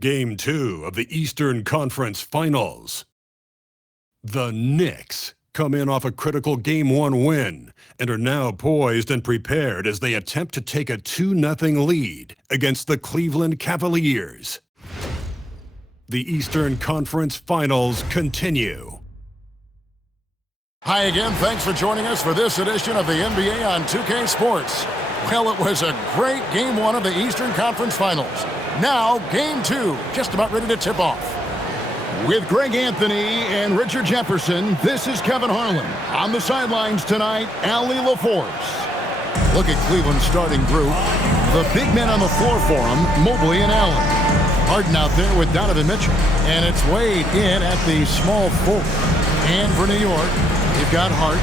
Game 2 of the Eastern Conference Finals. The Knicks come in off a critical Game 1 win and are now poised and prepared as they attempt to take a 2-0 lead against the Cleveland Cavaliers. The Eastern Conference Finals continue. Hi again, thanks for joining us for this edition of the NBA on 2K Sports. Well, it was a great Game 1 of the Eastern Conference Finals. Now, Game 2, just about ready to tip off. With Greg Anthony and Richard Jefferson, this is Kevin Harlan. On the sidelines tonight, Allie LaForce. Look at Cleveland's starting group. The big men on the floor for them, Mobley and Allen. Harden out there with Donovan Mitchell. And it's Wade in at the small forward. And for New York, you've got Hart.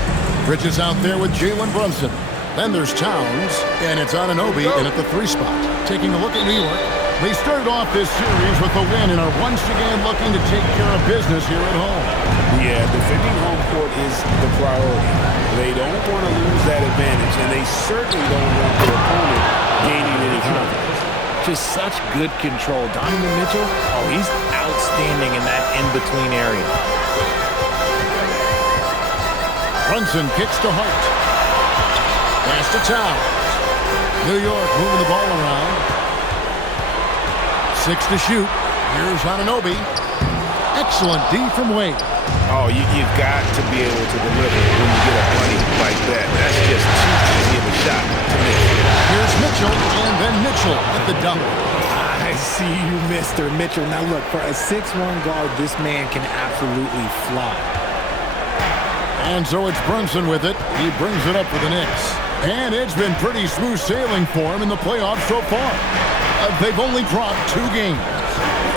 Bridges out there with Jalen Brunson. Then there's Towns, and it's Anunoby in at the 3 spot. Taking a look at New York, they started off this series with a win and are once again looking to take care of business here at home. Yeah, defending home court is the priority. They don't want to lose that advantage, and they certainly don't want their opponent gaining any confidence. Just such good control. Donovan Mitchell, he's outstanding in that in-between area. Brunson kicks to Hart. Pass to Towns. New York moving the ball around. 6 to shoot. Here's Anunoby. Excellent D from Wade. Oh, you've got to be able to deliver when you get a bunny like that. That's just too easy of a shot to miss. Here's Mitchell, and then Mitchell at the dunk. I see you, Mr. Mitchell. Now look, for a 6'1 guard, this man can absolutely fly. And so it's Brunson with it. He brings it up for the Knicks. And it's been pretty smooth sailing for him in the playoffs so far. They've only dropped 2 games.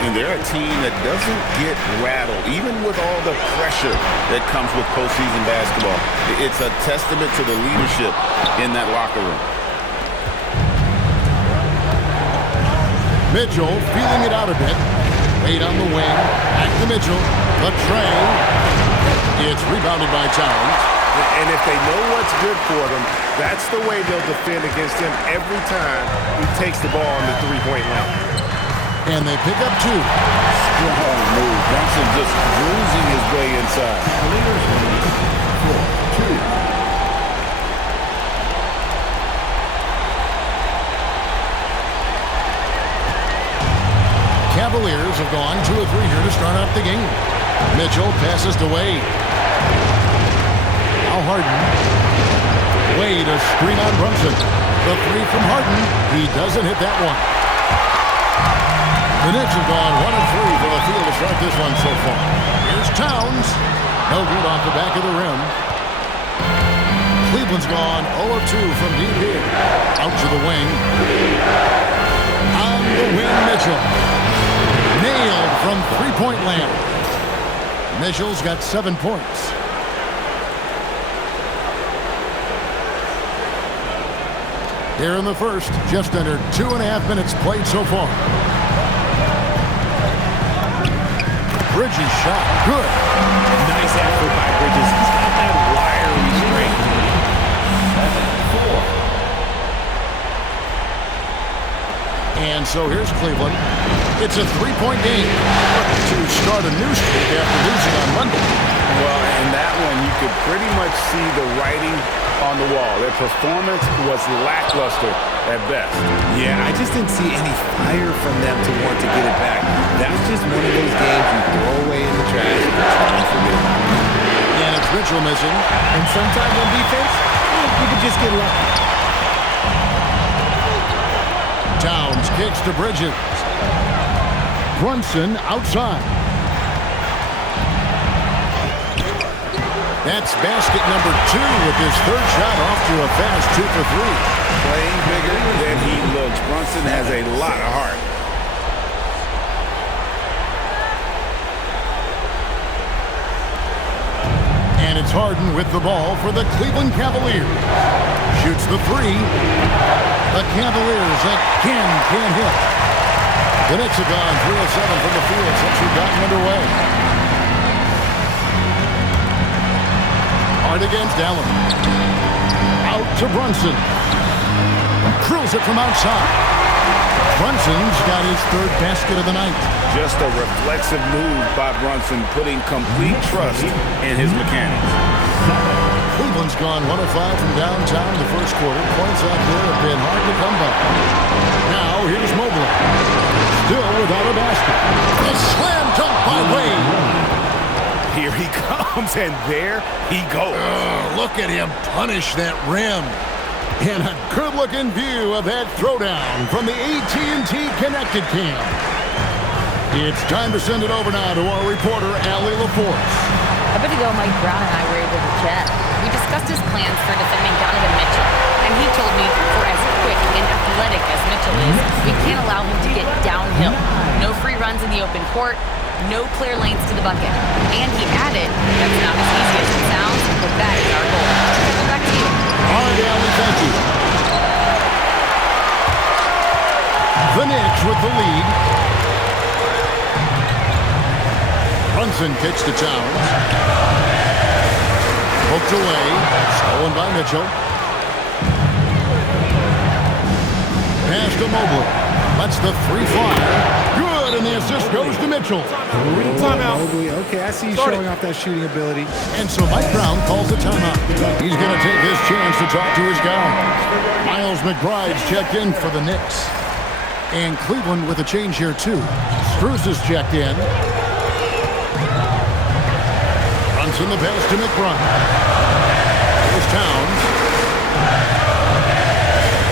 And they're a team that doesn't get rattled, even with all the pressure that comes with postseason basketball. It's a testament to the leadership in that locker room. Mitchell feeling it out a bit. Wade on the wing. Back to Mitchell. The tray. It's rebounded by Towns. And if they know what's good for them, that's the way they'll defend against him every time he takes the ball on the three-point line. And they pick up 2. Strong move. Brunson just bruising his way inside. Leaders lead 4-2. Cavaliers have gone 2 of 3 here to start out the game. Mitchell passes to Wade. Now Harden. Wade, a screen on Brunson. The 3 from Harden. He doesn't hit that one. The Knicks have gone 1 of 3 from the field to start this one so far. Here's Towns. No good off the back of the rim. Cleveland's gone 0 of 2 from deep here. Out to the wing. On the wing, Mitchell. Nailed from 3-point land. Mitchell's got 7 points. Here in the first, just under 2.5 minutes played so far. Bridges shot. Good. Nice effort by Bridges. He's got that wiry strength. 7-4. And so here's Cleveland. It's a 3-point game to start a new streak after losing on Monday. Well, in that one, you could pretty much see the writing on the wall. Their performance was lackluster at best. Yeah, I just didn't see any fire from them to want to get it back. That's just one of those games you throw away in the trash and try and forget about it. And it's Mitchell missing. And sometimes on defense, you could just get lucky. Towns kicks to Bridges. Brunson outside. That's basket number 2 with his 3rd shot off to a fast 2 for 3. Playing bigger than he looks. Brunson has a lot of heart. And it's Harden with the ball for the Cleveland Cavaliers. Shoots the 3. The Cavaliers again can't hit. The Knicks have gone 3 of 7 from the field since we've gotten underway. Hard against Allen. Out to Brunson. Drills it from outside. Brunson's got his third basket of the night. Just a reflexive move by Brunson, putting complete trust in his mechanics. Cleveland's gone 1 of 5 from downtown in the first quarter. Points out there have been hard to come by. Now here's Mobley. Still without a basket. A slam dunk by Wade. Here he comes, and there he goes. Look at him punish that rim. And a good-looking view of that throwdown from the AT&T Connected Cam. It's time to send it over now to our reporter, Allie LaForce. A bit ago, Mike Brown and I were able to chat. We discussed his plans for defending Donovan Mitchell, and he told me for as quick and athletic as Mitchell is, we can't allow him to get downhill. No free runs in the open court, no clear lanes to the bucket. And he added, that's not as easy as it sounds, but that is our goal. Go back to you. All right, Allie, thank you. The Knicks with the lead. Brunson kicks to Towns. Poked away. Stolen by Mitchell. Pass to Mobley. Lets the three fly. Good, and the assist goes to Mitchell. Mobley, okay, I see you showing off that shooting ability. And so Mike Brown calls a timeout. He's going to take this chance to talk to his guy. Miles McBride's checked in for the Knicks. And Cleveland with a change here, too. Strus is checked in. Brunson the pass to McBride. Here's Towns.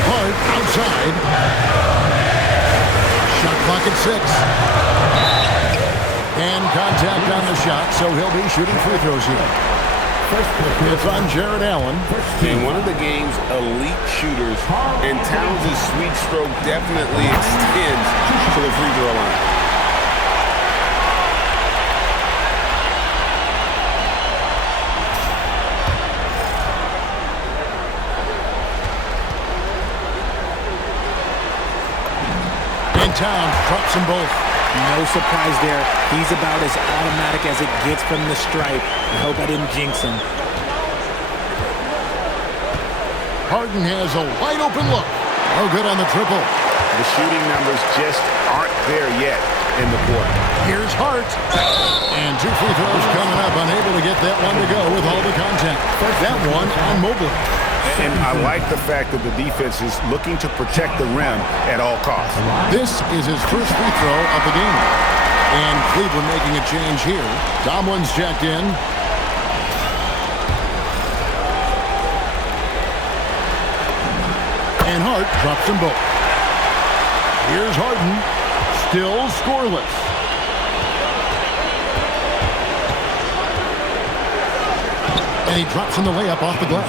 Hart outside. Shot clock at 6. And contact on the shot, so he'll be shooting free throws here. It's on Jared Allen. And one of the game's elite shooters, and Towns' sweet stroke definitely extends to the free throw line. And Towns drops them both. No surprise there. He's about as automatic as it gets from the stripe. I hope I didn't jinx him. Harden has a wide open look. No good on the triple. The shooting numbers just aren't there yet in the quarter. Here's Hart. And 2 free throws coming up. Unable to get that one to go with all the contact. That one on Mobley. And I like the fact that the defense is looking to protect the rim at all costs. This is his first free throw of the game. And Cleveland making a change here. Tomlin's checked in. And Hart drops them both. Here's Harden. Still scoreless. And he drops in the layup off the glass.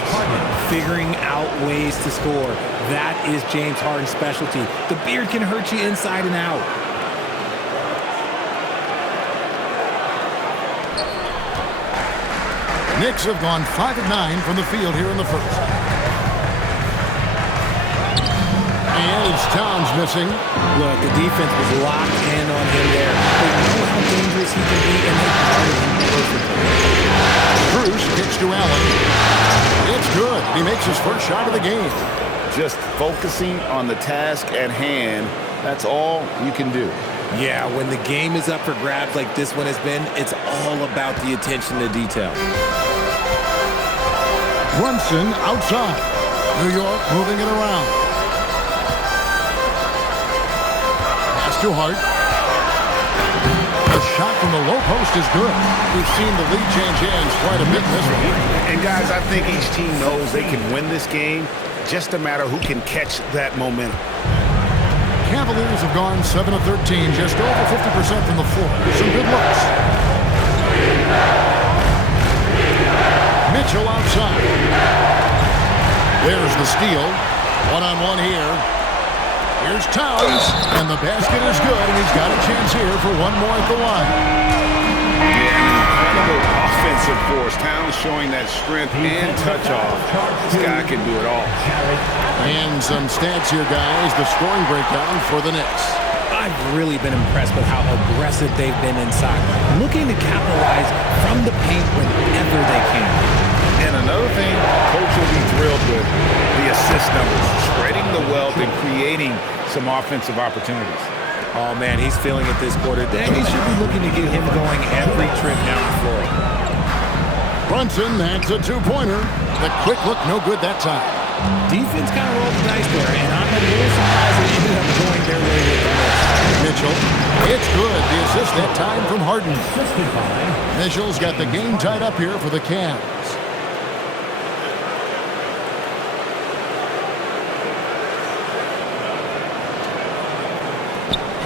Figuring out ways to score. That is James Harden's specialty. The beard can hurt you inside and out. Knicks have gone 5 of 9 from the field here in the first. And it's Towns missing. Look, the defense was locked in on him there. They know how dangerous he can be, and they guarded him perfectly. Bruce kicks to Allen. It's good. He makes his first shot of the game. Just focusing on the task at hand, that's all you can do. Yeah, when the game is up for grabs like this one has been, it's all about the attention to detail. Brunson outside. New York moving it around. Pass to Hart. The shot from the low post is good. We've seen the lead change hands quite a bit in this one. And guys, I think each team knows they can win this game. Just a matter who can catch that momentum. Cavaliers have gone 7 of 13, just over 50% from the floor. Some good looks. Mitchell outside. There's the steal. One-on-one here. Here's Towns, and the basket is good, and he's got a chance here for one more at the line. Yeah, incredible offensive force. Towns showing that strength and touch off. This guy can do it all. And some stats here, guys. The scoring breakdown for the Knicks. I've really been impressed with how aggressive they've been inside, looking to capitalize from the paint whenever they can. And another thing, coach will be thrilled with the assist numbers, spreading the the wealth and creating some offensive opportunities. Oh, man, he's feeling it this quarter. They should be looking to get him going every trip down the floor. Brunson, that's a two-pointer. The quick look, no good that time. Defense kind of rolled the dice there, and I'm a little surprised they ended up going their way with the miss. Mitchell, it's good. The assist that time from Harden. Mitchell's got the game tied up here for the Cavs.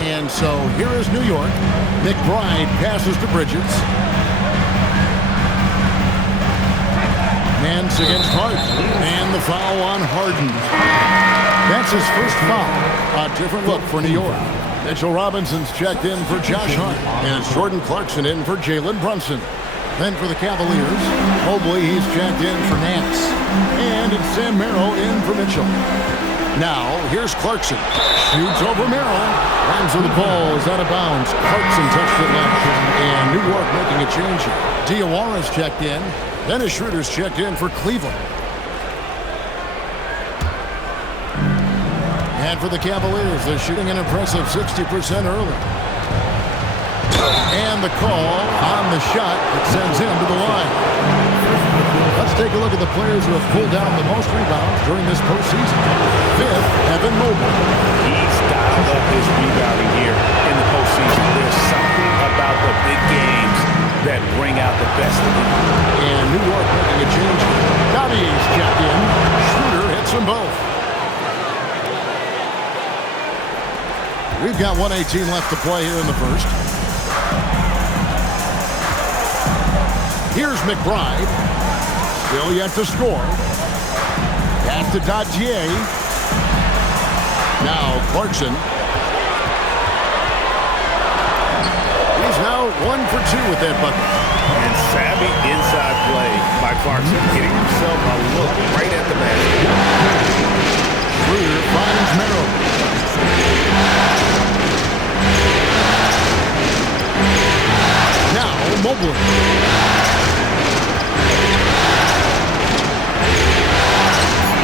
And so here is New York. McBride passes to Bridges. Nance against Hart. And the foul on Harden. That's his first foul. A different look for New York. Mitchell Robinson's checked in for Josh Hart. And it's Jordan Clarkson in for Jalen Brunson. Then for the Cavaliers, Mobley, he's checked in for Nance. And it's Sam Merrill in for Mitchell. Now, here's Clarkson. Shoots over Merrill. Rhymes with the ball is out of bounds. Clarkson touched it left. And New York making a change here. Diawara's checked in. Dennis Schroeder's checked in for Cleveland. And for the Cavaliers, they're shooting an impressive 60% early. And the call on the shot that sends him to the line. Let's take a look at the players who have pulled down the most rebounds during this postseason. Fifth, Evan Mobley. He's dialed up his rebounding here in the postseason. There's something about the big games that bring out the best of him. And New York making a change. Davies checked in. Schroeder hits them both. We've got 1:18 left to play here in the first. Here's McBride. Still yet to score. Pass to Dadier. Now Clarkson. He's now 1 for 2 with that bucket. And savvy inside play by Clarkson, getting himself a look right at the basket. Schroeder finds Merrill. Now Mobley.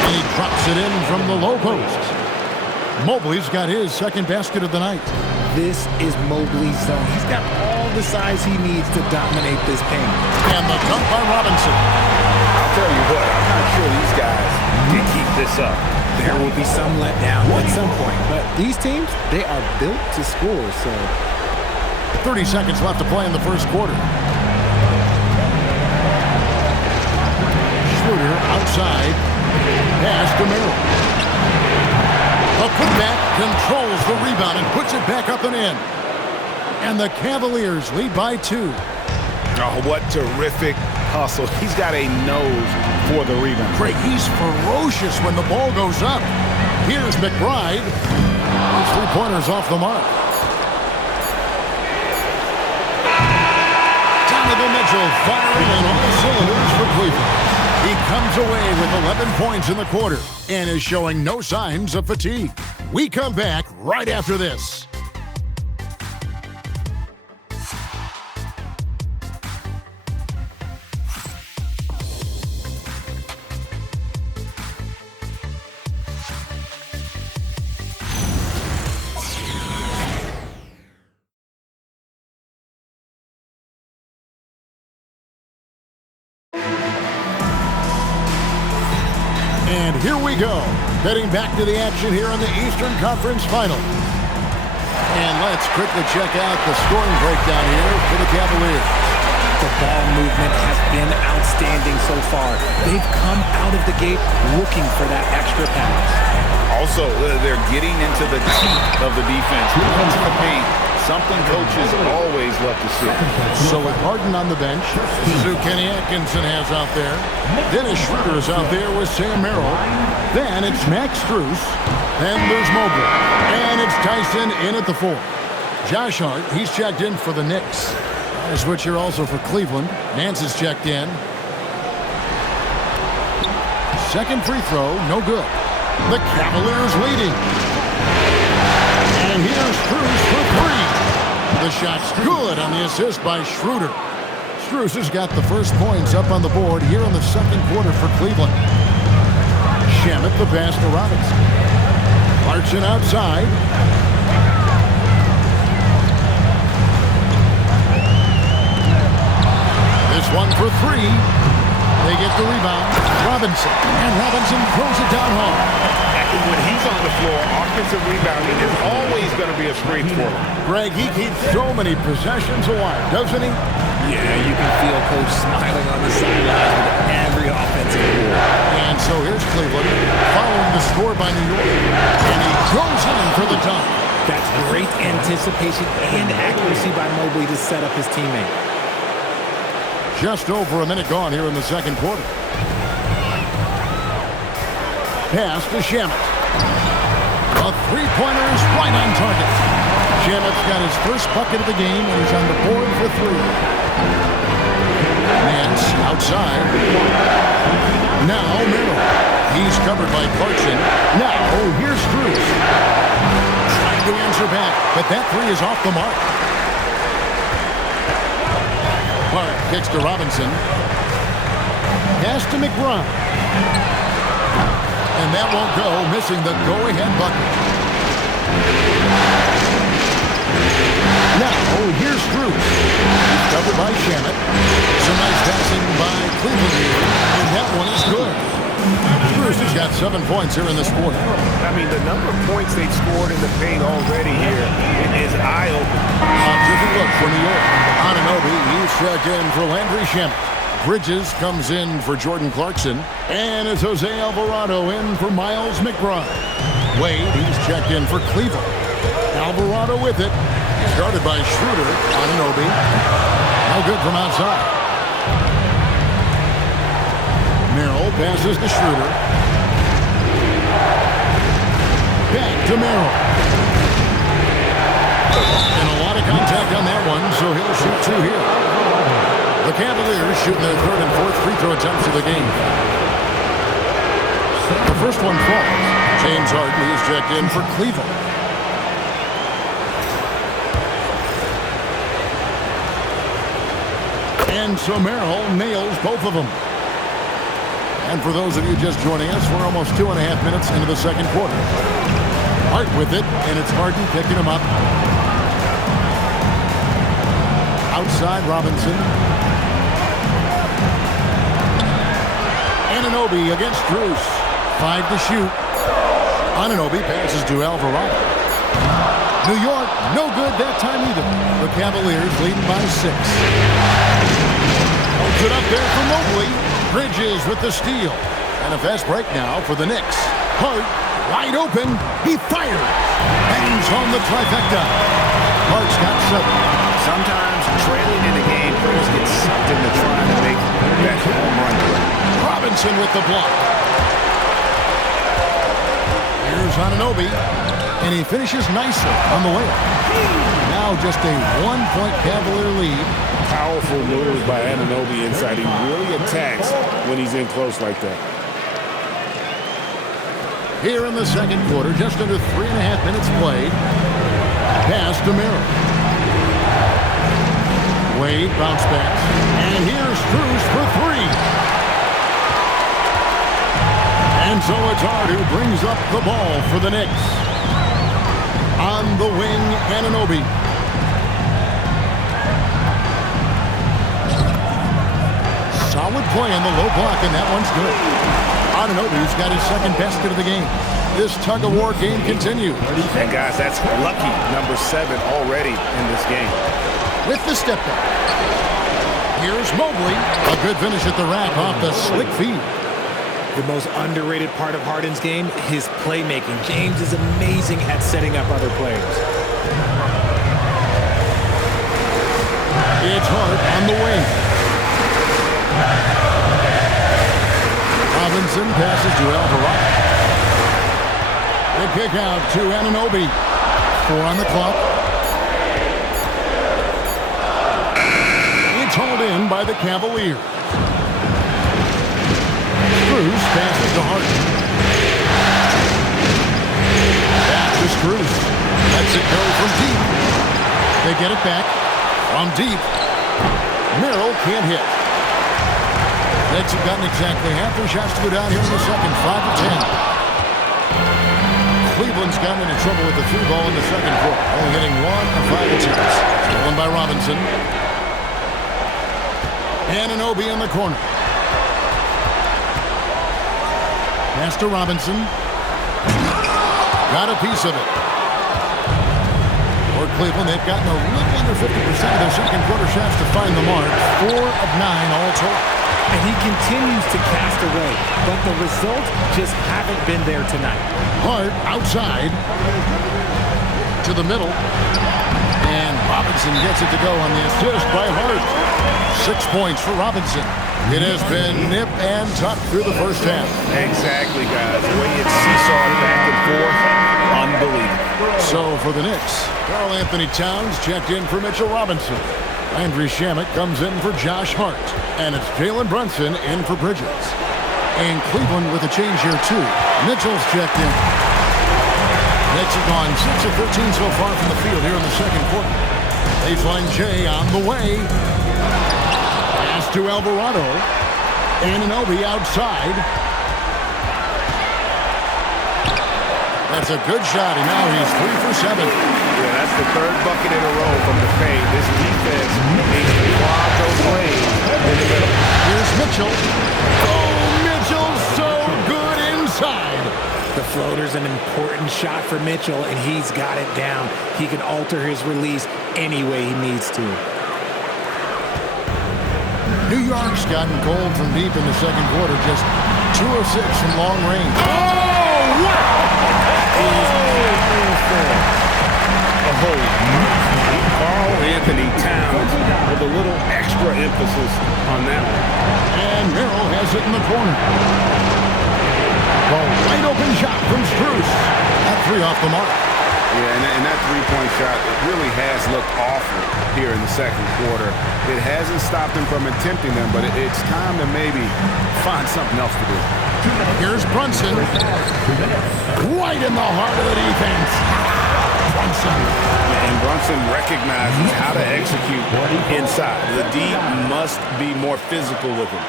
And he drops it in from the low post. Mobley's got his second basket of the night. This is Mobley's zone. He's got all the size he needs to dominate this paint. And the dunk by Robinson. I'll tell you what, I'm not sure these guys can keep this up. There will be some letdown at some point, but these teams, they are built to score, so 30 seconds left to play in the first quarter. Schroeder outside. Pass to Merrill. A putback controls the rebound and puts it back up and in. And the Cavaliers lead by 2. Oh, what terrific hustle. He's got a nose for the rebound. Craig, he's ferocious when the ball goes up. Here's McBride. Those 3-pointers off the mark. Donovan Mitchell firing on all cylinders for Cleveland. He comes away with 11 points in the quarter and is showing no signs of fatigue. We come back right after this. And here we go, heading back to the action here in the Eastern Conference Final. And let's quickly check out the scoring breakdown here for the Cavaliers. the ball movement has been outstanding so far. They've come out of the gate looking for that extra pass. Also, they're getting into the teeth of the defense. Into the paint. Something coaches always love to see. So with Harden on the bench, Kenny Atkinson has out there. Dennis Schroeder is out there with Sam Merrill. Then it's Max Strus. Then there's Mobley. And it's Tyson in at the 4. Josh Hart, he's checked in for the Knicks. A switch here also for Cleveland. Nance is checked in. Second free throw, no good. The Cavaliers leading. And here's Strus for 3. The shot's good on the assist by Schroeder. Strus has got the first points up on the board here in the second quarter for Cleveland. Shamet the pass to Robinson. Clarkson outside. This one for three. They get the rebound. Robinson. And Robinson throws it down home. When he's on the floor, offensive rebounding is always going to be a strength for him. Greg, he keeps so many possessions alive, doesn't he? Yeah, you can feel Coach smiling on the sidelines with every offensive goal. And so here's Cleveland following the score by New York. And he goes in for the dunk. That's great anticipation and accuracy by Mobley to set up his teammate. Just over a minute gone here in the second quarter. Pass to Shamet. A three-pointer is right on target. Shamet's got his first bucket of the game, and he's on the board for three. Nance outside. Now Merrill. He's covered by Clarkson. Now, here's Strus. Trying to answer back, but that three is off the mark. Clark kicks to Robinson. Pass to McBride. And that won't go, missing the go-ahead bucket. Now, here's Strus. He's covered by Shamet. Some nice passing by Cleveland here, and that one is good. Strus has got 7 points here in this quarter. I mean, the number of points they've scored in the paint already here is eye-opening. A different look for New York. Anunoby, he's checked in for Landry Shamet. Bridges comes in for Jordan Clarkson. And it's Jose Alvarado in for Miles McBride. Wade, he's checked in for Cleveland. Alvarado with it. Started by Schroeder. Anunoby. No good from outside. Merrill passes to Schroeder. Back to Merrill. And a lot of contact on that one, so he'll shoot two here. The Cavaliers shooting their third and fourth free throw attempts of the game. The first one falls. James Harden is checked in for Cleveland. And so Merrill nails both of them. And for those of you just joining us, we're almost 2.5 minutes into the second quarter. Hart with it, and it's Harden picking him up. Outside Robinson. Anunoby against Strus. 5 to shoot. Anunoby passes to Alvarado. New York, no good that time either. The Cavaliers leading by 6. Holds it up there for Mobley. Bridges with the steal. And a fast break now for the Knicks. Hart, wide open. He fires. Bangs home the trifecta. Hart's got 7. Sometimes trailing in a game, players get sucked into trying to make that home run play. Robinson with the block. Here's Anunoby, and he finishes nicely on the layup. Now just a 1-point Cavalier lead. Powerful move by Anunoby inside. He really attacks when he's in close like that. Here in the second quarter, just under 3.5 minutes played. Pass to Merrill. Wade bounce back. And here's Strus for 3. And so it's Hart who brings up the ball for the Knicks. On the wing, Anunoby. Solid play in the low block, and that one's good. Anunoby's got his second basket of the game. This tug-of-war game continues. And guys, that's lucky number 7 already in this game. With the step back. Here's Mobley. A good finish at the rack off the slick feed. The most underrated part of Harden's game, his playmaking. James is amazing at setting up other players. It's Hart on the wing. Robinson passes to Alvarado. The kick out to Anunoby. 4 on the clock. It's hauled in by the Cavaliers. Strus passes to Harden. Back to Strus. Lets it go from deep. They get it back from deep. Merrill can't hit. Nets have gotten exactly half their shots to go down here in the second. 5 to 10. Cleveland's gotten into trouble with the through ball in the second quarter. Only hitting 1 of 5 attempts. Stolen by Robinson. Anunoby in the corner. Pass to Robinson. Got a piece of it. For Cleveland, they've gotten a little under 50% of their second quarter shots to find the mark. 4 of 9 all told. And he continues to cast away, but the results just haven't been there tonight. Hart outside to the middle. And Robinson gets it to go on the assist by Hart. 6 points for Robinson. It has been nip and tuck through the first half. Exactly, guys. The way it's seesawed back and forth, unbelievable. So for the Knicks, Karl Anthony Towns checked in for Mitchell Robinson. Landry Shamet comes in for Josh Hart. And it's Jalen Brunson in for Bridges. And Cleveland with a change here, too. Mitchell's checked in. Knicks have gone 6 of 13 so far from the field here in the second quarter. Baseline J on the way. Pass to Alvarado. Anunoby outside. That's a good shot, and now he's 3 for 7. Yeah, that's the third bucket in a row from the paint. This defense needs to block those plays in the middle. Here's Mitchell. Oh, Mitchell, so good inside. The floater's an important shot for Mitchell, and he's got it down. He can alter his release any way he needs to. New York's gotten cold from deep in the second quarter, just 2 of 6 from long range. Oh, wow! Karl Anthony Towns with a little extra emphasis on that one. And Merrill has it in the corner. The wide open shot from Strus. That 3 off the mark. Yeah, and that three-point shot, it really has looked awful here in the second quarter. It hasn't stopped him from attempting them, but it's time to maybe find something else to do. Here's Brunson. Right in the heart of the defense. Brunson. And Brunson recognizes how to execute inside. The D must be more physical with him.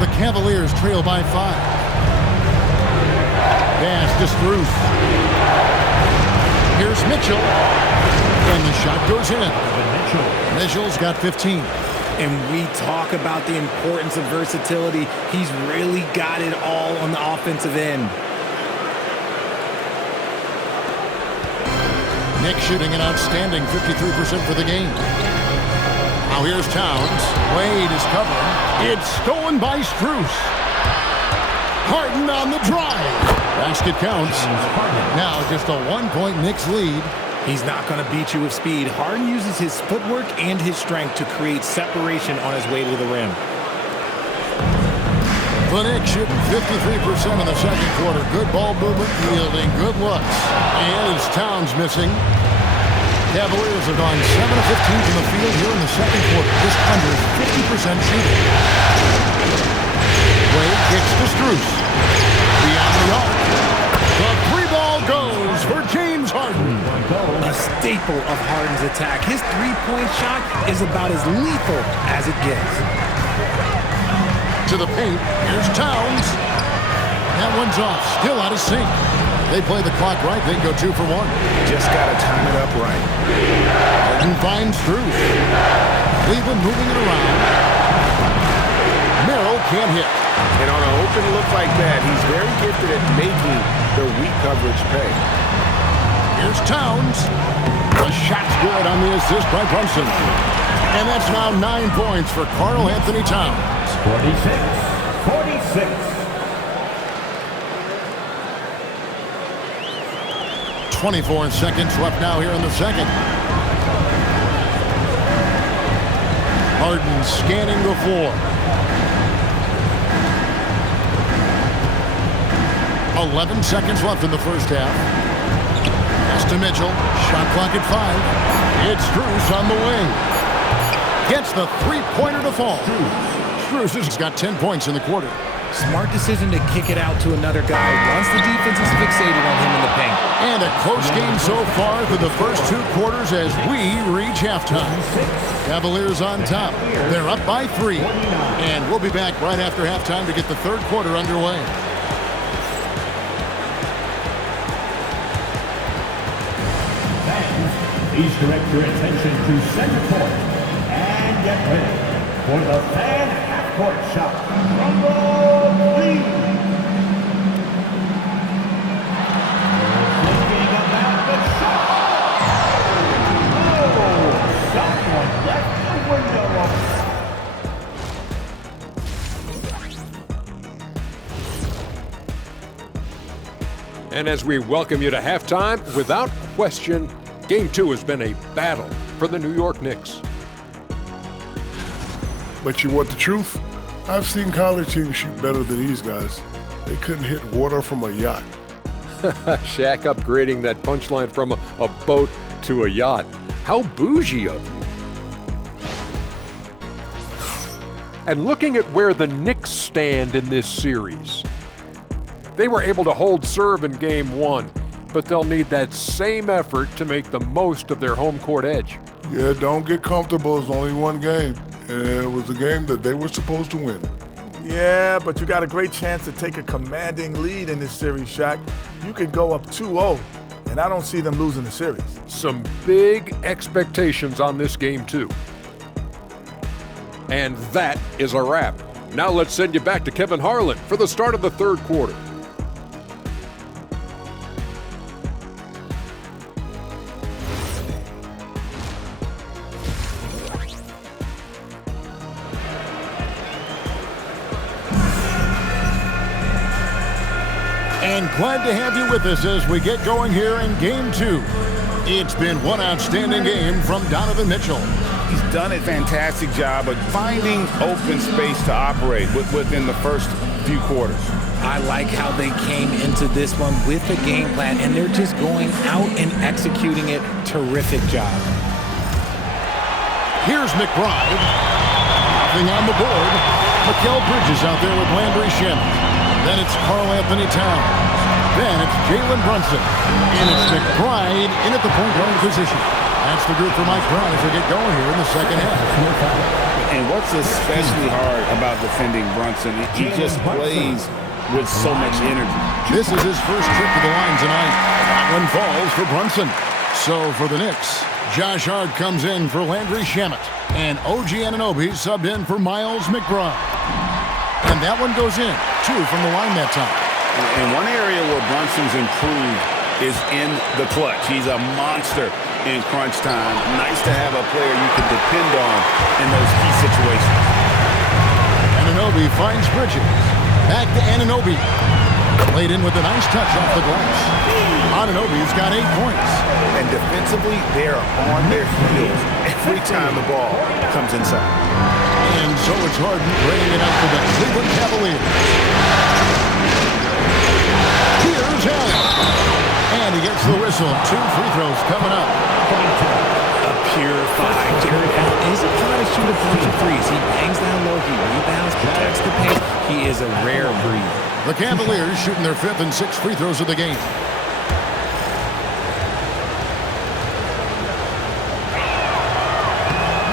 The Cavaliers trail by 5. Pass to Strus. Here's Mitchell. And the shot goes in. Mitchell's got 15. And we talk about the importance of versatility. He's really got it all on the offensive end. Nick shooting an outstanding 53% for the game. Now here's Towns. Wade is covering. It's stolen by Strus. Harden on the drive. Basket counts. Now just a 1-point Knicks lead. He's not going to beat you with speed. Harden uses his footwork and his strength to create separation on his way to the rim. The Knicks shooting 53% in the second quarter. Good ball movement, yielding good looks. And it's Towns missing. Cavaliers have gone 7 of 15 from the field here in the second quarter. Just under 50% shooting. Wade kicks to Strus. Beyond the arc. The 3-ball goes for James Harden. A staple of Harden's attack. His three-point shot is about as lethal as it gets. To the paint. Here's Towns. That one's off. Still out of sync. They play the clock right. They go 2 for 1. Just got to time it up right. Harden finds Strus. Cleveland moving it around. Merrill can't hit. And on an open look like that, he's very gifted at making the weak coverage pay. Here's Towns. The shot's good on the assist by Brunson. And that's now 9 points for Karl Anthony Towns. 46. 24 seconds left now here in the second. Harden scanning the floor. 11 seconds left in the first half. Pass to Mitchell. Shot clock at 5. It's Strus on the wing. Gets the three-pointer to fall. Strus has got 10 points in the quarter. Smart decision to kick it out to another guy once the defense is fixated on him in the paint. And a close game so far through the first 2 quarters as we reach halftime. Cavaliers on top. They're up by 3. And we'll be back right after halftime to get the third quarter underway. Please direct your attention to center court and get ready for the fan half-court shot. Rumble, please. Thinking about the shot. Oh, someone left the window open. And as we welcome you to halftime, without question, Game 2 has been a battle for the New York Knicks. But you want the truth? I've seen college teams shoot better than these guys. They couldn't hit water from a yacht. Shaq upgrading that punchline from a boat to a yacht. How bougie of you. And looking at where the Knicks stand in this series, they were able to hold serve in Game 1, but they'll need that same effort to make the most of their home court edge. Yeah, don't get comfortable. It's only one game. And it was a game that they were supposed to win. Yeah, but you got a great chance to take a commanding lead in this series, Shaq. You could go up 2-0, and I don't see them losing the series. Some big expectations on this game, too. And that is a wrap. Now let's send you back to Kevin Harlan for the start of the third quarter. And glad to have you with us as we get going here in Game 2. It's been one outstanding game from Donovan Mitchell. He's done a fantastic job of finding open space to operate within the first few quarters. I like how they came into this one with a game plan, and they're just going out and executing it. Terrific job. Here's McBride. Nothing on the board. Mikal Bridges out there with Landry Shamet. Then it's Karl Anthony Towns. Then it's Jalen Brunson. And it's McBride in at the point guard position. That's the group for Mike Brown as we get going here in the second half. And what's especially hard about defending Brunson, he just plays with so much energy. This is his first trip to the line tonight. That one falls for Brunson. So for the Knicks, Josh Hart comes in for Landry Shamet. And OG Anunoby subbed in for Miles McBride. And that one goes in. 2 from the line that time. And one area where Brunson's improved is in the clutch. He's a monster in crunch time. Nice to have a player you can depend on in those key situations. Anunoby finds Bridges. Back to Anunoby. Played in with a nice touch off the glass. Anunoby's got 8 points. And defensively, they're on their heels every time the ball comes inside. And so it's Harden bringing it up for the Cleveland Cavaliers. Here's Allen. And he gets the whistle. 2 free throws coming up. A pure 5. Jared Allen isn't trying to shoot a bunch of threes. He bangs down low, he rebounds, protects the paint. He is a rare breed. The Cavaliers shooting their 5th and 6th free throws of the game.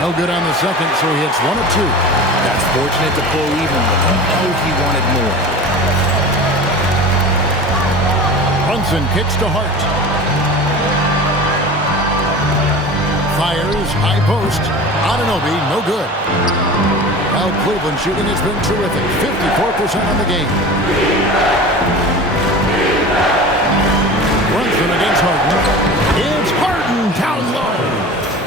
No good on the second, so he hits 1 of 2. That's fortunate to pull even, but I know he wanted more. Brunson kicks to Hart. Fires, high post. Anunoby, no good. Well, Cleveland shooting has been terrific. 54% on the game. Brunson against Harden. It's Harden down low.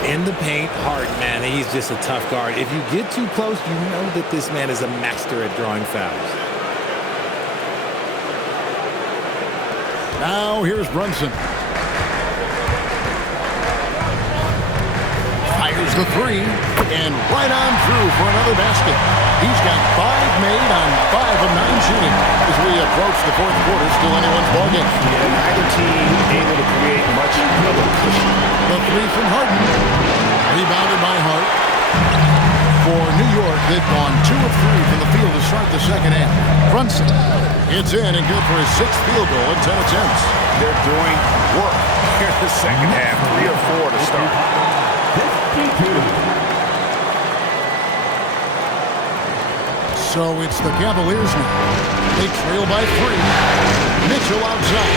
In the paint, Hart, man, he's just a tough guard. If you get too close, you know that this man is a master at drawing fouls. Now here's Brunson. Fires the 3, and right on through for another basket. He's got 5 made on 5 of 9 shooting as we approach the 4th quarter. Still anyone's ballgame. Yeah, neither team able to create much of a cushion. The 3 from Harden. Rebounded by Hart. For New York, they've gone 2 of 3 from the field to start the second half. Brunson gets in and good for his 6th field goal in 10 attempts. They're doing work here in the second half. 3 or 4 to start. So it's the Cavaliers now. They trail by 3. Mitchell outside.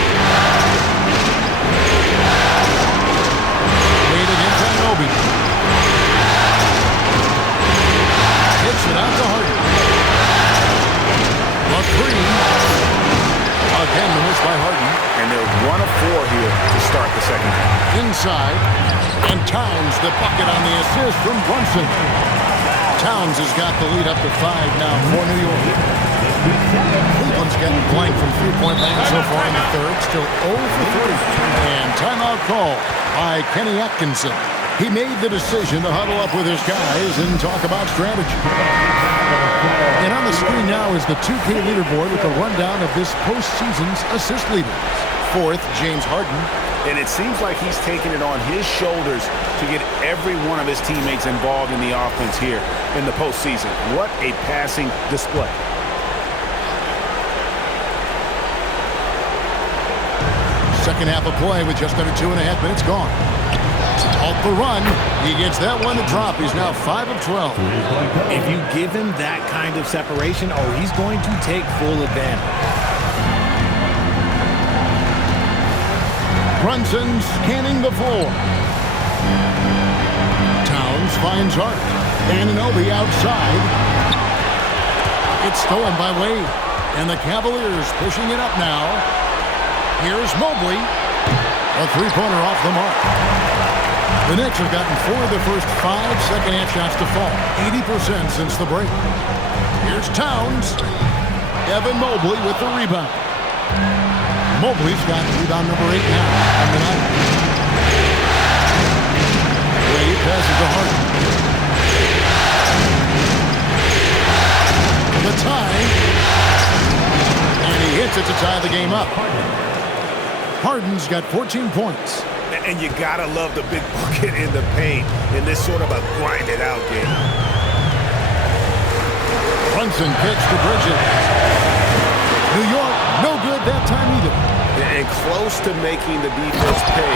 Way to by Harden. And they're 1 of 4 here to start the second half. Inside, and Towns the bucket on the assist from Brunson. Towns has got the lead up to 5 now for New York. Cleveland's getting blank from three-point land so far in the third. Still 0 for 3. And timeout call by Kenny Atkinson. He made the decision to huddle up with his guys and talk about strategy. And on the screen now is the 2K leaderboard with a rundown of this postseason's assist leaders. 4th, James Harden. And it seems like he's taking it on his shoulders to get every one of his teammates involved in the offense here in the postseason. What a passing display. Second half of play with just under 2.5 minutes gone. Off the run, he gets that one to drop. He's now 5 of 12. If you give him that kind of separation, he's going to take full advantage. Brunson scanning the floor. Towns finds Hart. Anunoby outside. It's stolen by Wade. And the Cavaliers pushing it up now. Here's Mobley. A three-pointer off the mark. The Knicks have gotten 4 of their first 5 second-half shots to fall. 80% since the break. Here's Towns. Evan Mobley with the rebound. Mobley's got rebound number 8 now on the night. Wade passes to Harden. The tie. And he hits it to tie the game up. Harden's got 14 points. And you gotta love the big bucket in the paint in this sort of a grinded-out game. Brunson kicks to Bridges. New York, no good that time either. And close to making the defense pay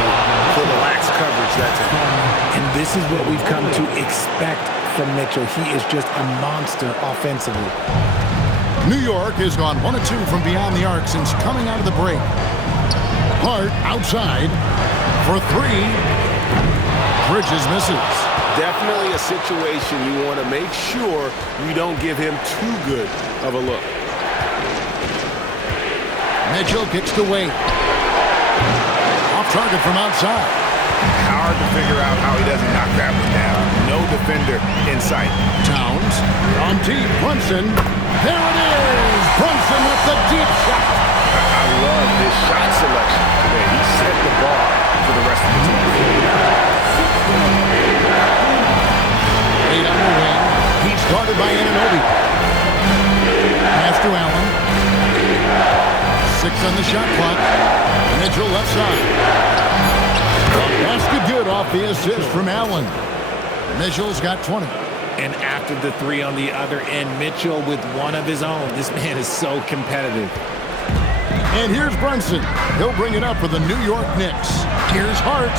for the lax coverage that time. And this is what we've come to expect from Mitchell. He is just a monster offensively. New York has gone 1 of 2 from beyond the arc since coming out of the break. Hart outside for 3. Bridges misses. Definitely a situation you want to make sure you don't give him too good of a look. Mitchell kicks to Wade. Off target from outside. Hard to figure out how he doesn't knock that one down. No defender in sight. Towns on deep. Brunson. There it is. Brunson with the deep shot. I love his shot selection today. He set the bar for the rest of the team. Wade on the wing. He's guarded by Anunoby. Pass to Allen. 6 on the shot clock. Mitchell left side. Basket good off the assist from Allen. Mitchell's got 20. And after the 3 on the other end, Mitchell with one of his own. This man is so competitive. And here's Brunson. He'll bring it up for the New York Knicks. Here's Hart.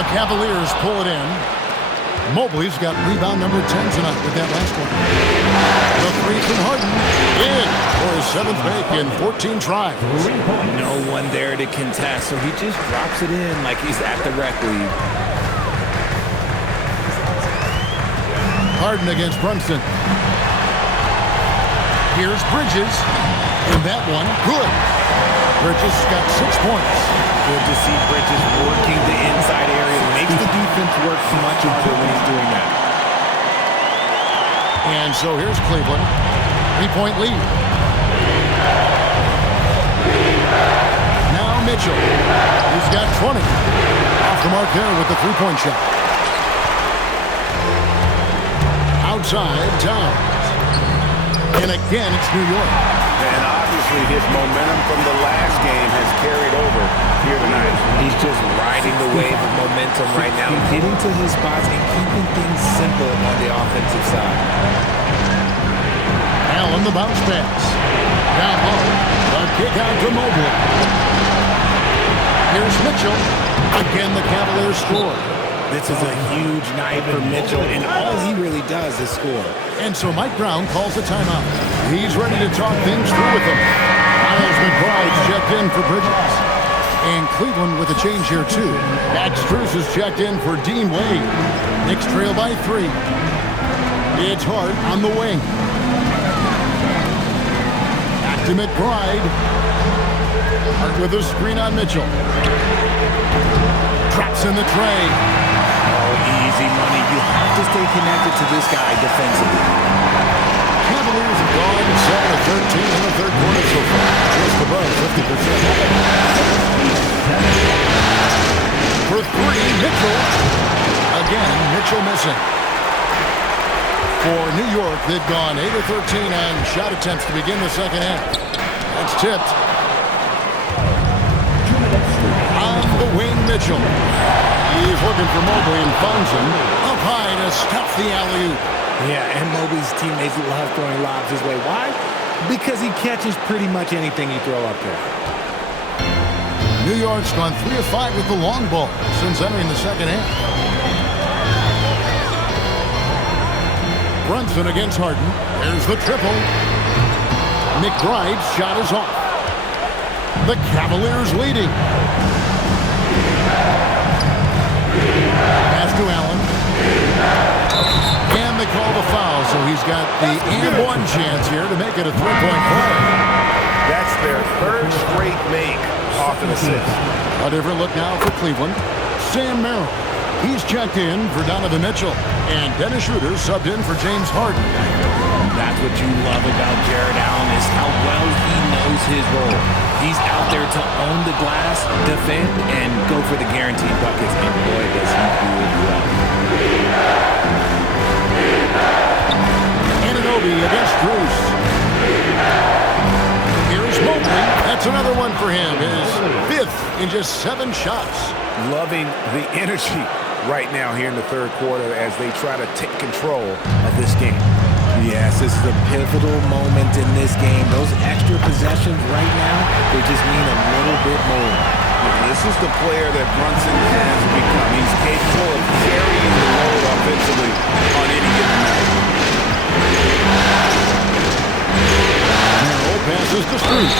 The Cavaliers pull it in. Mobley's got rebound number 10 tonight with that last one. The 3 from Harden. In for his 7th make in 14 tries. No one there to contest, so he just drops it in like he's at the rec league. Harden against Brunson. Here's Bridges. And that one, good. Bridges got 6 points. Good to see Bridges working the inside area. Makes the defense work much harder when he's doing that. And so here's Cleveland. 3-point lead. Now Mitchell. He's got 20. Off the mark there with the 3-point shot. Outside, Towns. And again, it's New York. And obviously his momentum from the last game has carried over here tonight. He's just riding the wave of momentum right now, getting to his spots and keeping things simple on the offensive side. Allen the bounce pass. Down low. The kick out to Mobley. Here's Mitchell. Again, the Cavaliers score. This is a huge night for Mitchell, and all he really does is score. And so Mike Brown calls the timeout. He's ready to talk things through with them. Miles McBride's checked in for Bridges. And Cleveland with a change here, too. Max Strus is checked in for Dean Wade. Knicks trail by 3. It's Hart on the wing. Back to McBride. with a screen on Mitchell. Drops in the tray. Oh, easy money. You have to stay connected to this guy defensively. Cavaliers have gone 7 of 13 in the third quarter so far. Just above 50%. For three, Mitchell. Again, Mitchell missing. For New York, they've gone 8 of 13 on shot attempts to begin the second half. That's tipped. On the wing, Mitchell. He's looking for Mobley and finds him. Up high to stuff the alley-oop. Yeah, and Mobley's teammates love throwing lobs his way. Why? Because he catches pretty much anything you throw up there. New York's gone 3 of 5 with the long ball since entering the second half. Brunson against Harden. There's the triple. McBride's shot is off. The Cavaliers leading. Pass to Allen. And they call the foul, so he's got the and one chance here to make it a three-point play. That's their third straight make off an assist. A different look now for Cleveland. Sam Merrill. He's checked in for Donovan Mitchell. And Dennis Schroeder subbed in for James Harden. That's what you love about Jared Allen is how well he knows his role. He's out there to own the glass, defend, and go for the guaranteed buckets. And boy, does he do it well. Anunoby against Bruce. Here's Mobley. That's another one for him. His fifth in just 7 shots. Loving the energy right now here in the third quarter as they try to take control of this game. Yes, this is a pivotal moment in this game. Those extra possessions right now, they just mean a little bit more. This is the player that Brunson has become. He's capable of carrying the load offensively on any given night. Merrill passes to Strus.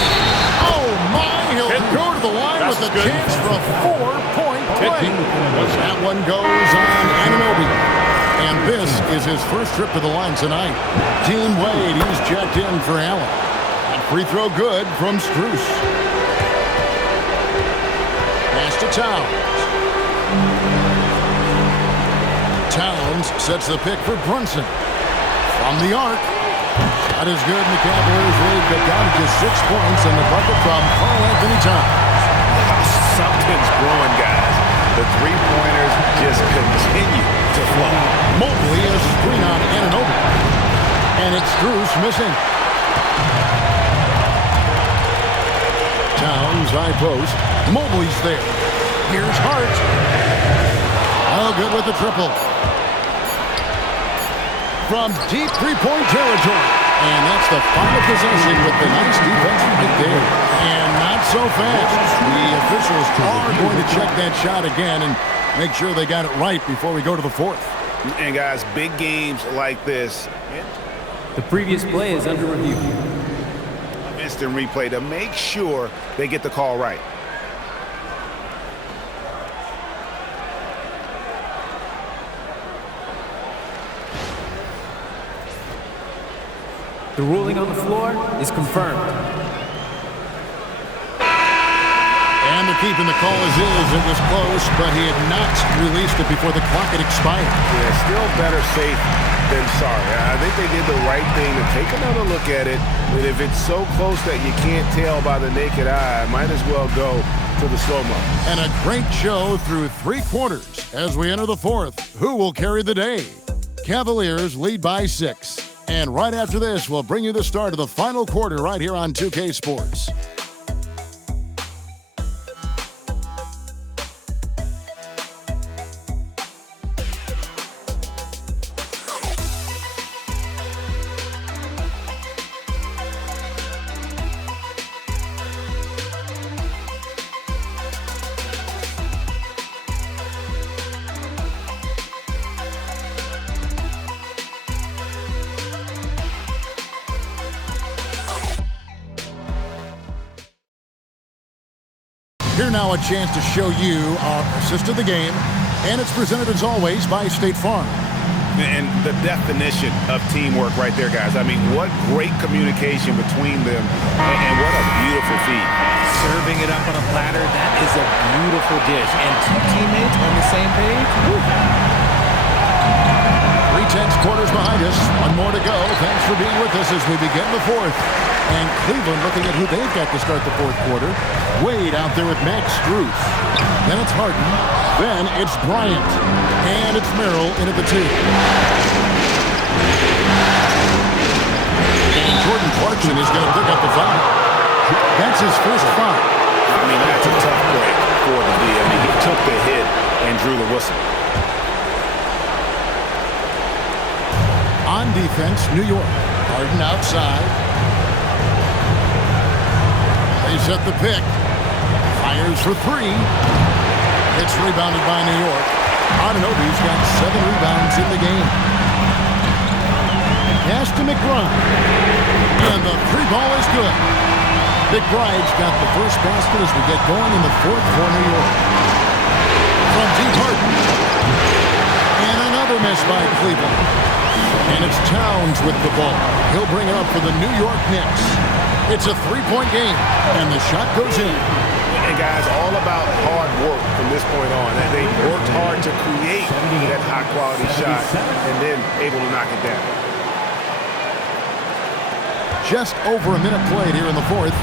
Oh my, he'll go to the line with a chance for a 4-point play. That one goes on Anunoby. And this is his first trip to the line tonight. Dean Wade, he's checked in for Allen. And free throw good from Strus. Pass to Towns. Towns sets the pick for Brunson. From the arc. That is good, and the Cavaliers lead, but down to just 6 points, and the bucket from Karl Anthony Towns. Something's growing, guys. The three-pointers just continue to flow. Mobley a screen on Anunoby. And it's Strus missing. Towns high post. Mobley's there. Here's Hart. Oh, good with the triple. From deep three-point territory. And that's the final possession with the nice defense right there. And not so fast. The officials are going to check that shot again and make sure they got it right before we go to the fourth. And guys, big games like this. The previous play is under review. Instant replay to make sure they get the call right. The ruling on the floor is confirmed. And they're keeping the call as is. It was close, but he had not released it before the clock had expired. Yeah, still better safe than sorry. I think they did the right thing to take another look at it. And if it's so close that you can't tell by the naked eye, might as well go to the slow-mo. And a great show through 3 quarters. As we enter the fourth, who will carry the day? Cavaliers lead by 6. And right after this, we'll bring you the start of the final quarter right here on 2K Sports. Here now a chance to show you our assist of the game, and it's presented as always by State Farm. And the definition of teamwork right there, guys. I mean, what great communication between them, and what a beautiful feat. Serving serving it up on a platter. That is a beautiful dish. And two teammates on the same page. Woo. 3/10 quarters behind us. One more to go. Thanks for being with us as we begin the fourth. And Cleveland looking at who they've got to start the fourth quarter. Wade out there with Max Strus. Then it's Harden. Then it's Bryant. And it's Merrill in at the 2. And Jordan Clarkson is going to pick up the foul. That's his first foul. I mean, that's a tough break for the D. I mean, he took the hit and drew the whistle. On defense, New York. Harden outside. They set the pick. Fires for 3. It's rebounded by New York. Anunoby's got 7 rebounds in the game. Pass to McBride. And the 3 ball is good. McBride's got the first basket as we get going in the fourth for New York. From deep Harden. And another miss by Cleveland. And it's Towns with the ball. He'll bring it up for the New York Knicks. It's a 3-point game, and the shot goes in. And guys, all about hard work from this point on. And they worked hard to create that high-quality shot and then able to knock it down. Just over a minute played here in the fourth.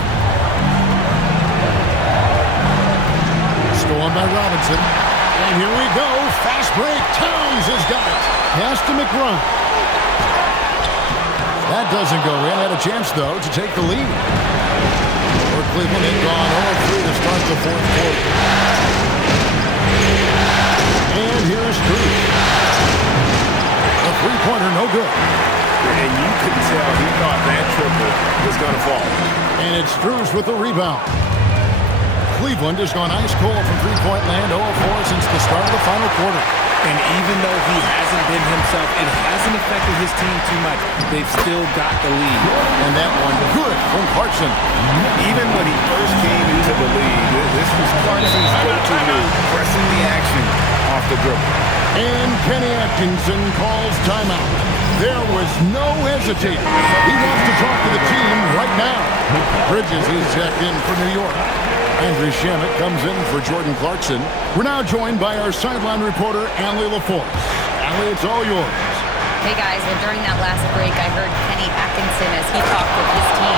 Stolen by Robinson. And here we go. Fast break. Towns has got it. Pass to McBride. That doesn't go in. Had a chance, though, to take the lead. For Cleveland had gone 0-3 to start the fourth quarter. And here's Strus. A three-pointer, no good. And you could tell he thought that triple was going to fall. And it's Strus with the rebound. Cleveland has gone ice cold from three-point land, 0-4 since the start of the final quarter. And even though he hasn't been himself, it hasn't affected his team too much. They've still got the lead. And that one good from Clarkson. Even when he first came into the league, this was Clarkson's go-to move, pressing the action off the dribble. And Kenny Atkinson calls timeout. There was no hesitating. He wants to talk to the team right now. Bridges is checked in for New York. Andrew Shamet comes in for Jordan Clarkson. We're now joined by our sideline reporter, Allie LaForce. Allie, it's all yours. Hey guys, and during that last break, I heard Kenny Atkinson as he talked with his team.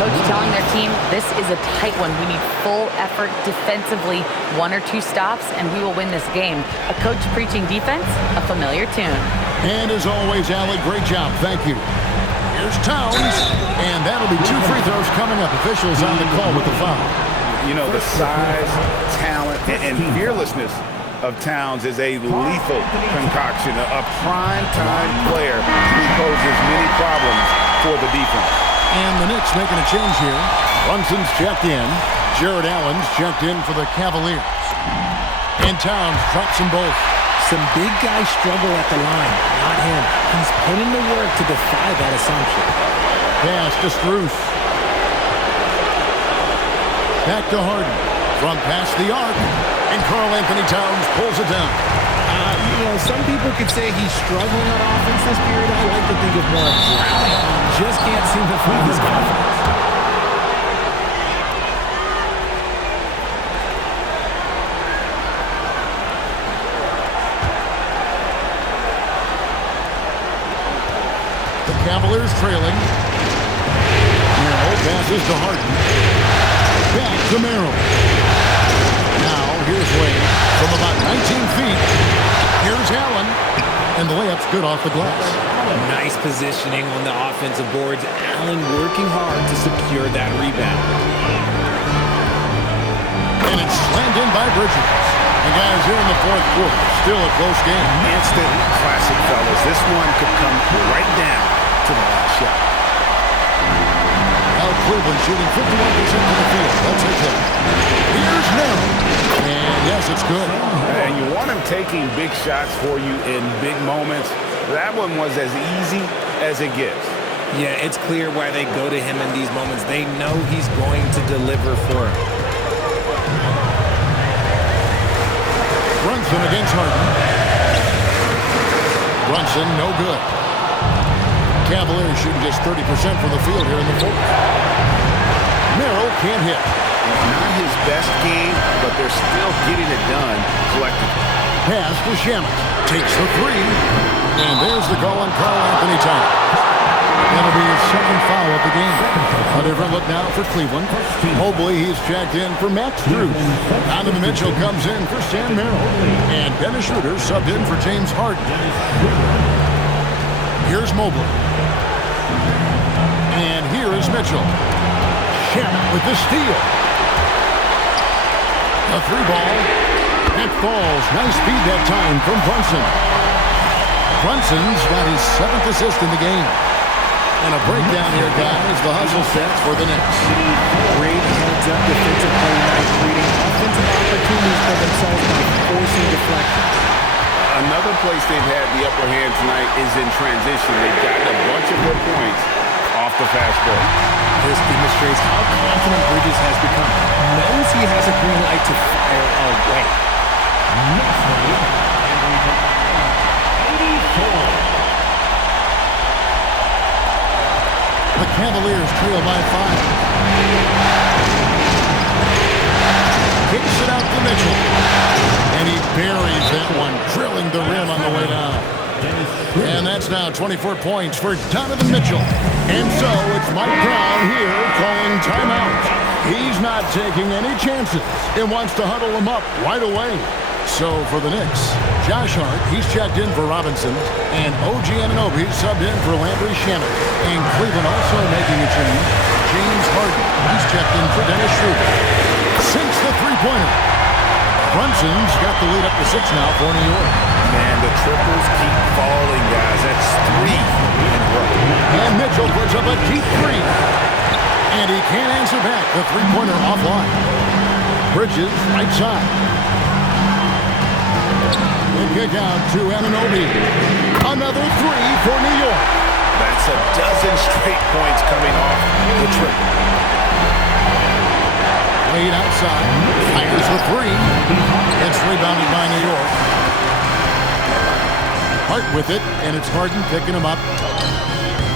Coach telling their team, this is a tight one. We need full effort defensively, 1 or 2 stops, and we will win this game. A coach preaching defense, a familiar tune. And as always, Allie, great job. Thank you. Here's Towns, and that'll be 2 free throws coming up. Officials on the call with the foul. You know, the size, talent, and fearlessness of Towns is a lethal concoction, a prime-time player who poses many problems for the defense. And the Knicks making a change here. Brunson's checked in. Jared Allen's checked in for the Cavaliers. And Towns drops them both. Some big guys struggle at the line, not him. He's put in the work to defy that assumption. Pass to Strus. Back to Harden. From past the arc. And Karl-Anthony Towns pulls it down. You know, some people could say he's struggling on offense this period. I like to think of more of drowning. Just can't seem to find his confidence. The Cavaliers trailing. Merrill passes to Harden. Back to Merrill. Now, here's Wade from about 19 feet. Here's Allen. And the layup's good off the glass. Nice positioning on the offensive boards. Allen working hard to secure that rebound. And it's slammed in by Bridges. And guys, here in the fourth quarter, still a close game. Instant classic, fellas. This one could come right down to the last shot. Now Cleveland shooting 51% from the field. That's it. Here's Merrill. And yes, it's good. And you want him taking big shots for you in big moments. That one was as easy as it gets. Yeah, it's clear why they go to him in these moments. They know he's going to deliver for him. Brunson against Harden. Brunson, no good. Cavaliers shooting just 30% from the field here in the fourth. Merrill can't hit. Not his but they're still getting it done collectively. Pass to Shamet. Takes the three. And there's the goal on Karl Anthony Towns. That'll be his second foul of the game. A different look now for Cleveland. Mobley, he's checked in for Max Drew. Donovan Mitchell comes in for Sam Merrill. And Dennis Schroeder subbed in for James Harden. Here's Mobley. And here is Mitchell. Shamet with the steal. A three ball. That falls. Nice speed that time from Brunson. Brunson's got his 7th assist in the game. And a breakdown here, guys. The hustle sets for the Knicks. Great heads-up defensive play tonight, creating offensive opportunities for themselves by forcing deflections. Another place they've had the upper hand tonight is in transition. They've gotten a bunch of good points off the fast break. This demonstrates how confident Bridges has become. Knows he has a green light to fire away. The Cavaliers trail by 5. Kicks it out to Mitchell. And he buries that one, drilling the rim on the way down. And that's now 24 points for Donovan Mitchell. And so it's Mike Brown here calling timeout. He's not taking any chances and wants to huddle him up right away. So for the Knicks, Josh Hart, he's checked in for Robinson, and OG Anunoby subbed in for Landry Shamet. And Cleveland also making a change. James Harden, he's checked in for Dennis Schroeder. Sinks the three-pointer. Brunson's got the lead up to 6 now for New York. Man, the triples keep falling, guys. That's 3 in a row. And Mitchell puts up a deep three. And he can't answer back. The three-pointer offline. Bridges, right side. The kick out to Anunoby. Another three for New York. That's a dozen straight points coming off the triple. Wade outside. Fires the three. It's rebounded by New York. Hart with it, and it's Harden picking him up.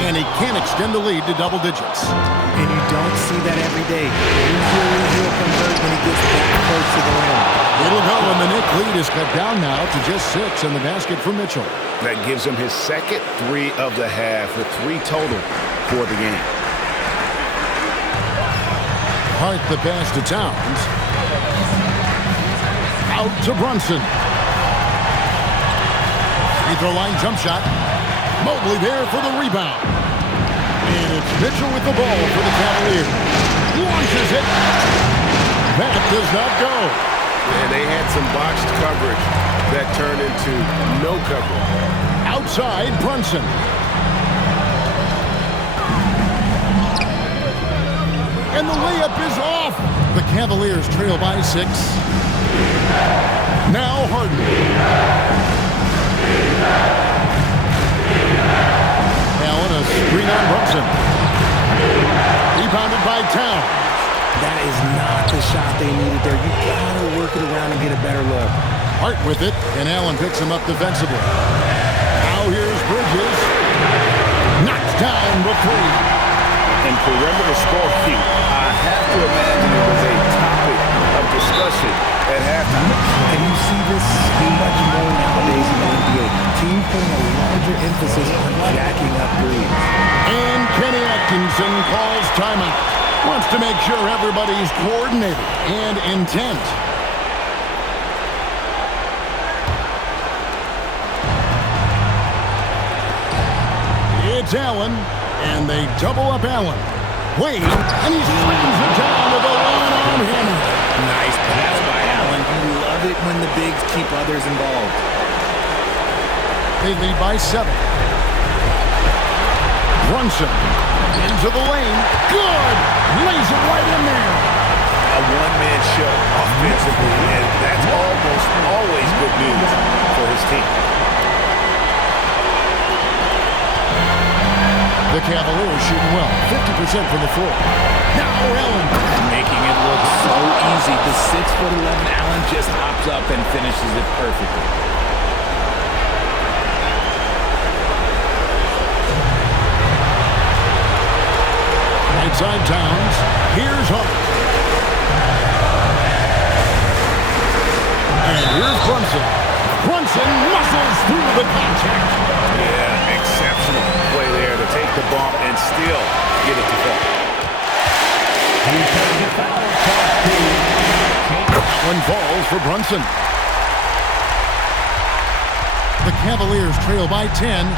And he can't extend the lead to double digits. And you don't see that every day. Usually he'll convert when he gets that close to the rim. It'll go, and the Knicks lead is cut down now to just 6 in the basket for Mitchell. That gives him his second 3 of the half, with 3 total for the game. Hart the pass to Towns. Out to Brunson. Free throw line jump shot. Mobley there for the rebound. And it's Mitchell with the ball for the Cavaliers. Launches it. That does not go. And they had some botched coverage that turned into no coverage. Outside, Brunson. And the layup is off. The Cavaliers trail by 6. Now Harden. Allen, a screen on Brunson. Rebounded by Towns. That is not the shot they needed there. You gotta work it around and get a better look. Hart with it, and Allen picks him up defensively. Now here's Bridges. Knocks down the three. And perimeter scoring, I have to imagine it was a topic of discussion at halftime. And you see this much more nowadays in the NBA. Teams putting a larger emphasis on jacking up threes. And Kenny Atkinson calls timeout. Wants to make sure everybody's coordinated and intent. It's Allen, and they double up Allen. Wade, and he slams it down with a one-arm hammer. Nice pass by Allen. You love it when the bigs keep others involved. They lead by 7. Brunson into the lane. Good! Lays it right in there. A one-man show offensively, and that's almost always good news for his team. The Cavaliers shooting well, 50% from the floor. Now Allen. Making it look so easy. The 6'11" Allen just hops up and finishes it perfectly. Right side Towns. Here's Hart. Brunson. Brunson muscles through the contact. Yeah, exceptional play there to take the bump and still get it to fall. That one falls for Brunson. The Cavaliers trail by 10.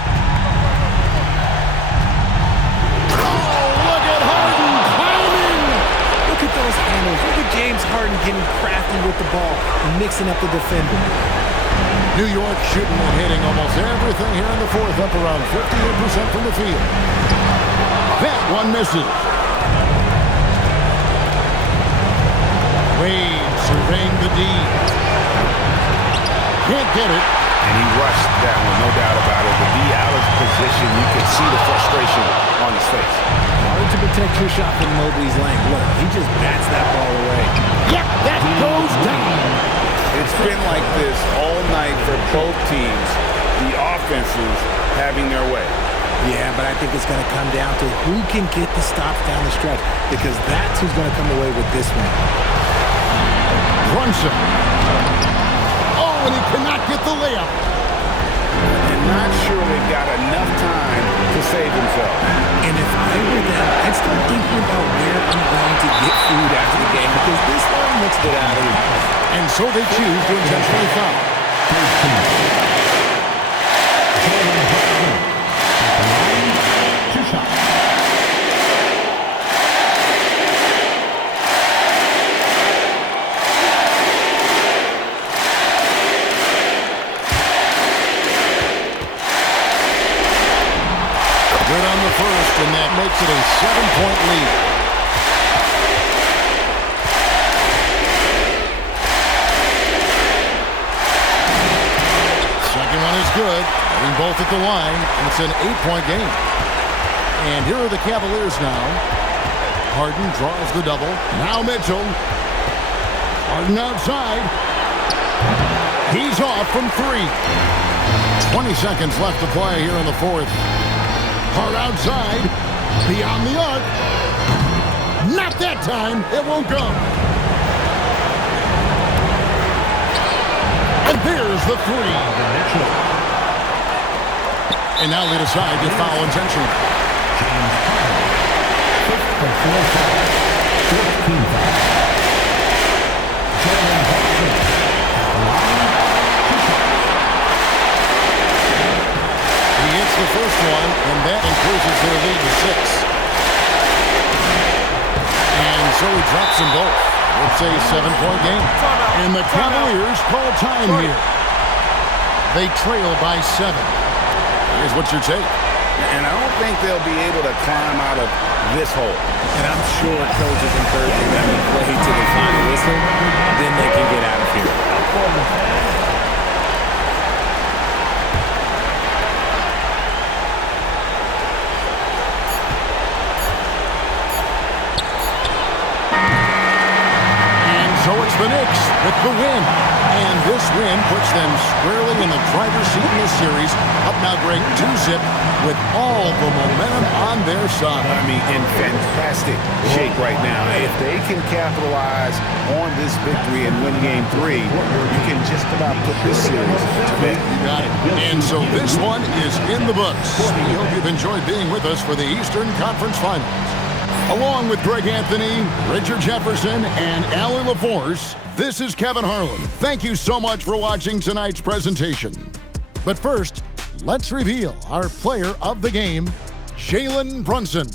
Those handles. Look at James Harden getting crafty with the ball and mixing up the defender. New York shooting and hitting almost everything here in the fourth, up around 58% from the field. That one misses. Wade surveying the D. Can't get it. And he rushed that one, no doubt about it. The D out of position, you could see the frustration on his face. Hard to protect your shot from Mobley's lane. Look, he just bats that ball away. Yep, that goes down. It's been like this all night for both teams. The offenses having their way. Yeah, but I think it's going to come down to who can get the stops down the stretch, because that's who's going to come away with this one. Brunson. Oh, and he cannot get the layup. And not sure they've got enough time to save themselves. And if I were them, I'd start thinking about where I'm going to get food after the game, because this one looks good out of it. And so they choose to intentionally foul. Good on the first, and that makes it a 7-point lead. Second one is good. Getting both at the line, and it's an 8-point game. And here are the Cavaliers now. Harden draws the double. Now Mitchell. Harden outside. He's off from 3. 20 seconds left to play here in the fourth. Hard outside, beyond the arc. Not that time, it won't go. And there's the 3. And now they decide to foul intentionally. The first one, and that increases their lead to 6. And so he drops them both. It's a 7-point game. And the Cavaliers call time here. They trail by 7. Here's what's your take. And I don't think they'll be able to climb out of this hole. And I'm sure coach is encouraging them to play to the final whistle. Then they can get out of here. So it's the Knicks with the win. And this win puts them squarely in the driver's seat in this series. Up now, Greg, 2-zip with all the momentum on their side. I mean, in fantastic shape right now. If they can capitalize on this victory and win game 3, you can just about put this series to bed. You got it. And so this one is in the books. We hope you've enjoyed being with us for the Eastern Conference Finals. Along with Greg Anthony, Richard Jefferson, and Alan LaForce, this is Kevin Harlan. Thank you so much for watching tonight's presentation. But first, let's reveal our player of the game, Jalen Brunson.